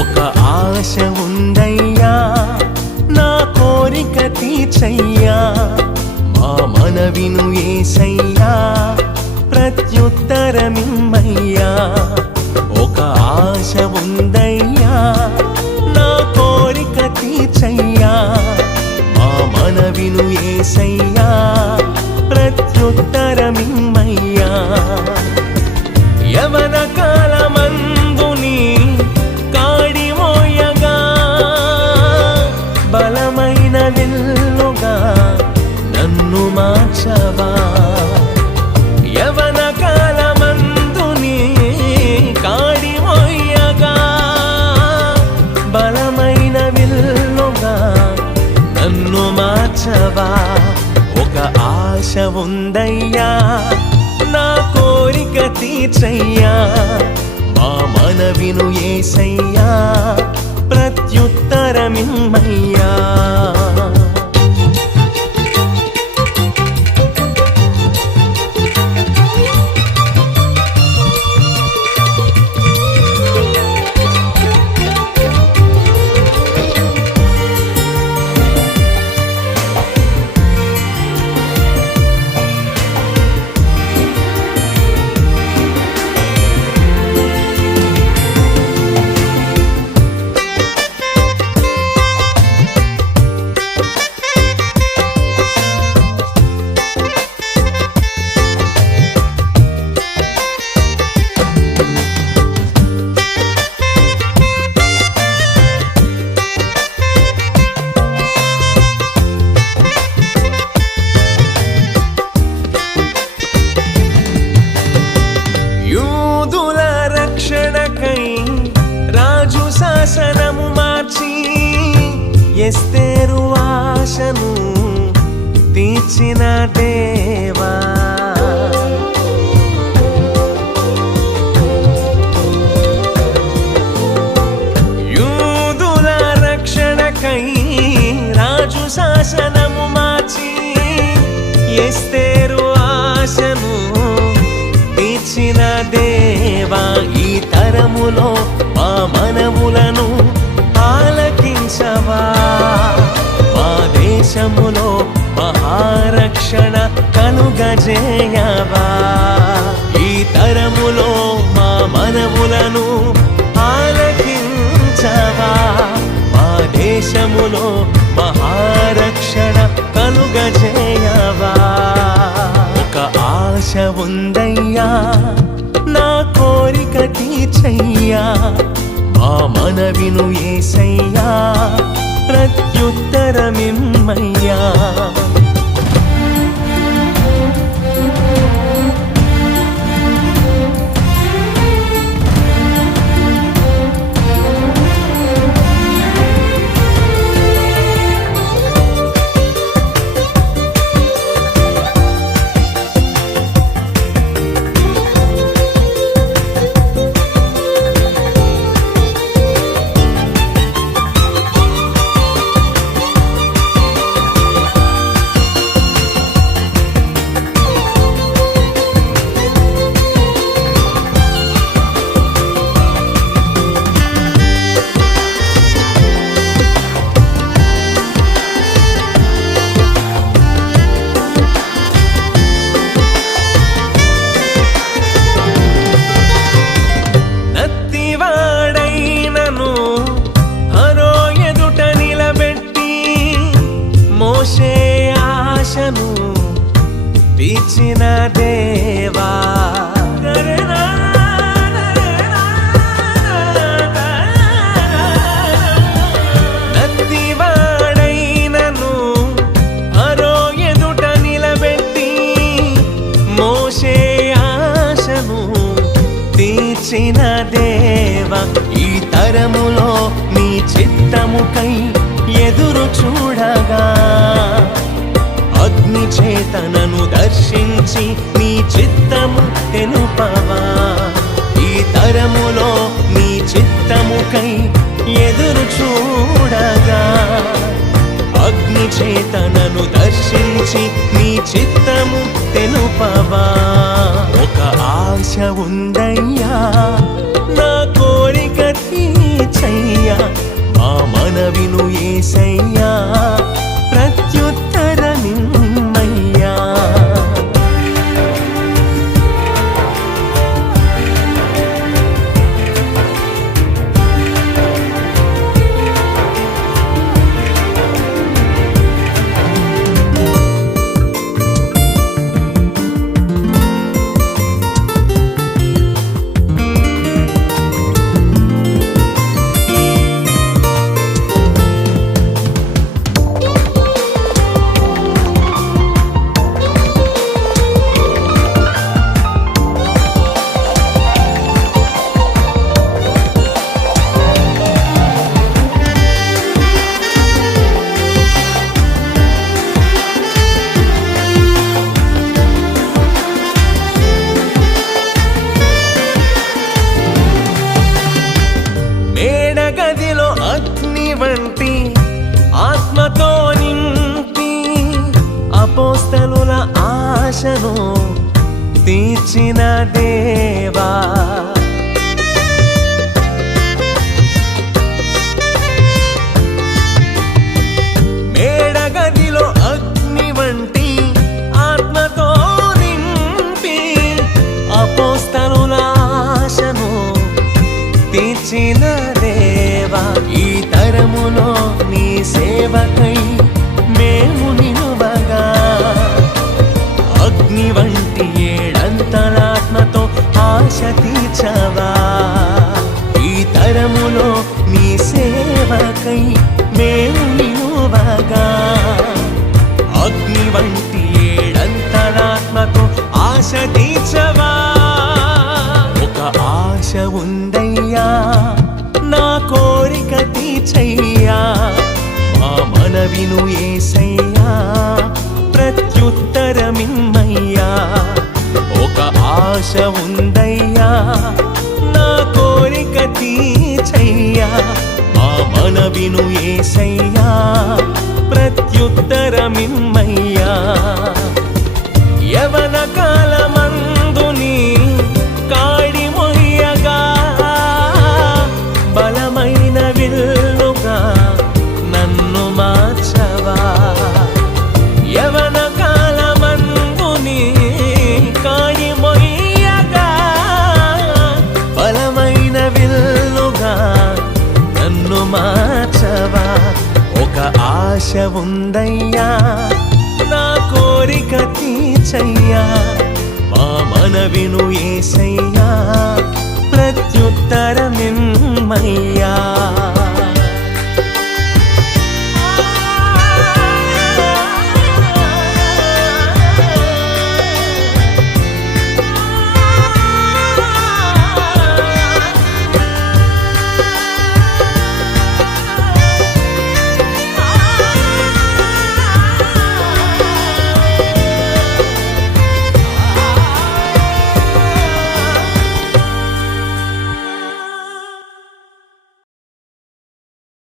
ఒక ఆశ ఉందయ్యా నా కోరిక తీర్చయ్యా మా మనవిను యేసయ్యా ప్రత్యుత్తరమిమ్మయ్యా ఒక ఆశ ఉందయ్యా నా కోరిక తీర్చయ్యా మా మనవిను యేసయ్యా ప్రత్యుత్తరమిమ్మయ్యా యవన కాలమందుని కాడి మోయగా బలమైన విల్లుగా నన్ను మార్చవా యవన కాలమందుని కాడి మోయగా బలమైన విల్లుగా నన్ను మార్చవా ఒక ఆశ ఉందయ్యా నా కోరిక తీర్చయ్యా మా మనవిను యేసయ్యా ప్రత్యుత్తరమిమ్మయ్యా రాజు శాసనము మార్చి ఎస్తేరు ఆశను తీర్చిన దేవా యూదుల రక్షణకై రాజు శాసనము మార్చి ఎస్తేరు ఆశను తీర్చిన దేవా ఈ తరములో మా మనవులను ఆలకించవా మా దేశములో మహారక్షణ కలుగజేయవా ఈ తరములో మా మనవులను ఆలకించవా మా దేశములో మహారక్షణ కలుగజేయవా ఒక ఆశ ఉందయ్యా నా కోరిక తీర్చయ్యా మా మనవిను యేసయ్యా ప్రత్యుత్తరమిమ్మయ్యా తీర్చిన దేవా నత్తివాడైనను అరో ఎదుట నిలబెట్టి మోషే ఆశను తీర్చిన దేవా ఈ తరములో నీ చిత్తముకై ఎదురు చూడగా అగ్ని చేతనను దర్శించి నీ చిత్తము తెలుపవా ఈ తరములో నీ చిత్తముకై ఎదురు చూడగా అగ్ని చేతనను దర్శించి నీ చిత్తము తెలుపవా ఒక ఆశ ఉందయ్యా నా కోరిక తీర్చయ్యా మనవిను యేసయ్యా ప్రత్యుత్తరమిమ్మయ్యా. మేడగదిలో అగ్ని వంటి ఆత్మతో నింపి అపోస్తలుల ఆశను తీర్చిన దేవా, మేడగదిలో అగ్ని వంటి ఆత్మతో నింపి అపోస్తలుల ఆశను తీర్చిన దేవా, ఈ తరములో నీ సేవకై మేము నిలువగా అగ్ని వంటి ఏడంతలాత్మతో ఆశ తీర్చవా. ఈ తరములో నీ సేవకై మేము నిలువగా అగ్ని వంటి ఏడంతలాత్మతో ఆశ తీర్చవా. ఒక ఆశ ఉందయ్యా, నా కోరిక తీర్చయ్యా, మా మనవిను యేసయ్యా ప్రత్యుత్తరమిమ్మయ్యా. ఒక ఆశ ఉందయ్యా, నా కోరిక తీర్చయ్యా, మా మనవిను యేసయ్యా ప్రత్యుత్తరమిమ్మయ్యా. యవన కాలమందుని కాడి మొయ్యగా బలమైన విల్లుగా నన్ను మార్చవా. యవన కాలమందుని కాడి మొయ్యగా బలమైన విల్లుగా నన్ను మార్చవా. ఒక ఆశ ఉందయ్యా, నా కోరిక తీర్చయ్యా, మా మనవిను యేసయ్యా